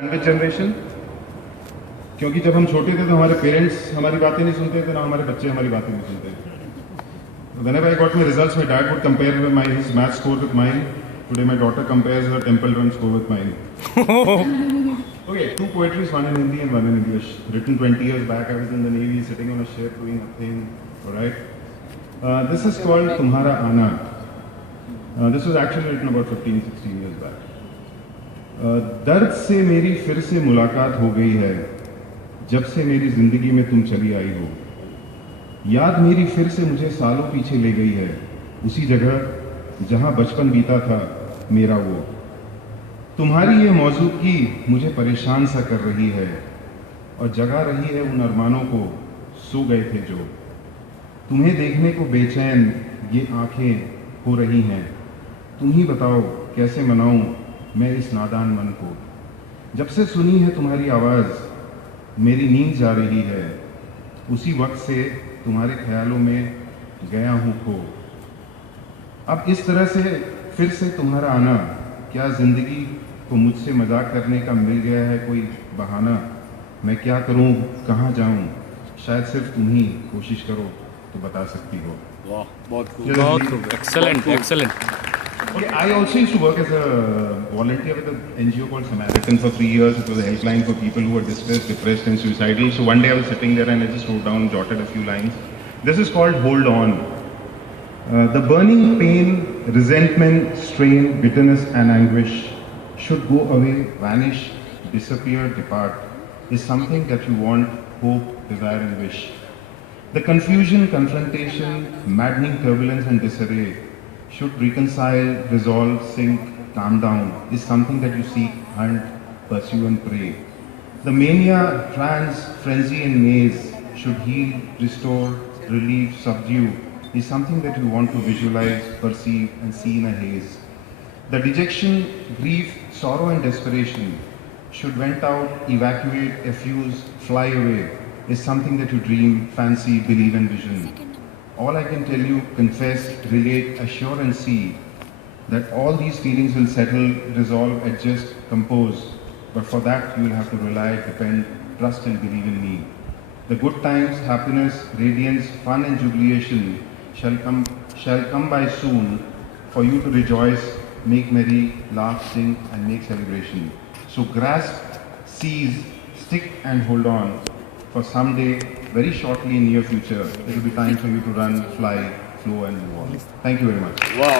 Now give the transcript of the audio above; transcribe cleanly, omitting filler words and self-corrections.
Sandwich generation, क्योंकि जब हम छोटे थे तो हमारे पेरेंट्स हमारी बातें नहीं सुनते थे, ना हमारे बच्चे हमारी बातें नहीं सुनते थे. Whenever I got my results, my dad would compare his math score with mine. Today my daughter compares her temple run score with mine. Okay, two poetries, one in Hindi and one in English. Written 20 years back, I was in the Navy, sitting on a ship doing nothing. Alright. This is called Tumhara Ana. This was actually written about 15-16 years back. दर्द से मेरी फिर से मुलाकात हो गई है जब से मेरी जिंदगी में तुम चली आई हो. याद मेरी फिर से मुझे सालों पीछे ले गई है, उसी जगह जहां बचपन बीता था मेरा वो. तुम्हारी ये मौजूदगी मुझे परेशान सा कर रही है और जगा रही है उन अरमानों को सो गए थे जो. तुम्हें देखने को बेचैन ये आंखें हो रही हैं. तुम ही बताओ कैसे मनाऊं मैं इस नादान मन को. जब से सुनी है तुम्हारी आवाज़ मेरी नींद जा रही है, उसी वक्त से तुम्हारे ख्यालों में गया हूँ खो. अब इस तरह से फिर से तुम्हारा आना, क्या ज़िंदगी को मुझसे मजाक करने का मिल गया है कोई बहाना. मैं क्या करूँ कहाँ जाऊँ, शायद सिर्फ तुम ही कोशिश करो तो बता सकती हो. वाह, बहुत खूब, excellent excellent. Okay, I also used to work as a volunteer with an NGO called Samaritan for 3 years. It was a helpline for people who were distressed, depressed and suicidal. So one day I was sitting there and I just wrote down, jotted a few lines. This is called Hold On. The burning pain, resentment, strain, bitterness and anguish should go away, vanish, disappear, depart, is something that you want, hope, desire and wish. The confusion, confrontation, maddening turbulence and disarray should reconcile, resolve, sink, calm down, is something that you seek, hunt, pursue and pray. The mania, trance, frenzy and maze should heal, restore, relieve, subdue, is something that you want to visualize, perceive and see in a haze. The dejection, grief, sorrow and desperation should vent out, evacuate, effuse, fly away, is something that you dream, fancy, believe and vision. All I can tell you, confess, relate, assure and see that all these feelings will settle, resolve, adjust, compose. But for that you will have to rely, depend, trust and believe in me. The good times, happiness, radiance, fun and jubilation shall come by soon for you to rejoice, make merry, laugh, sing and make celebration. So grasp, seize, stick and hold on. For someday, very shortly in near future, it will be time for you to run, fly, flow and move on. Thank you very much. Wow.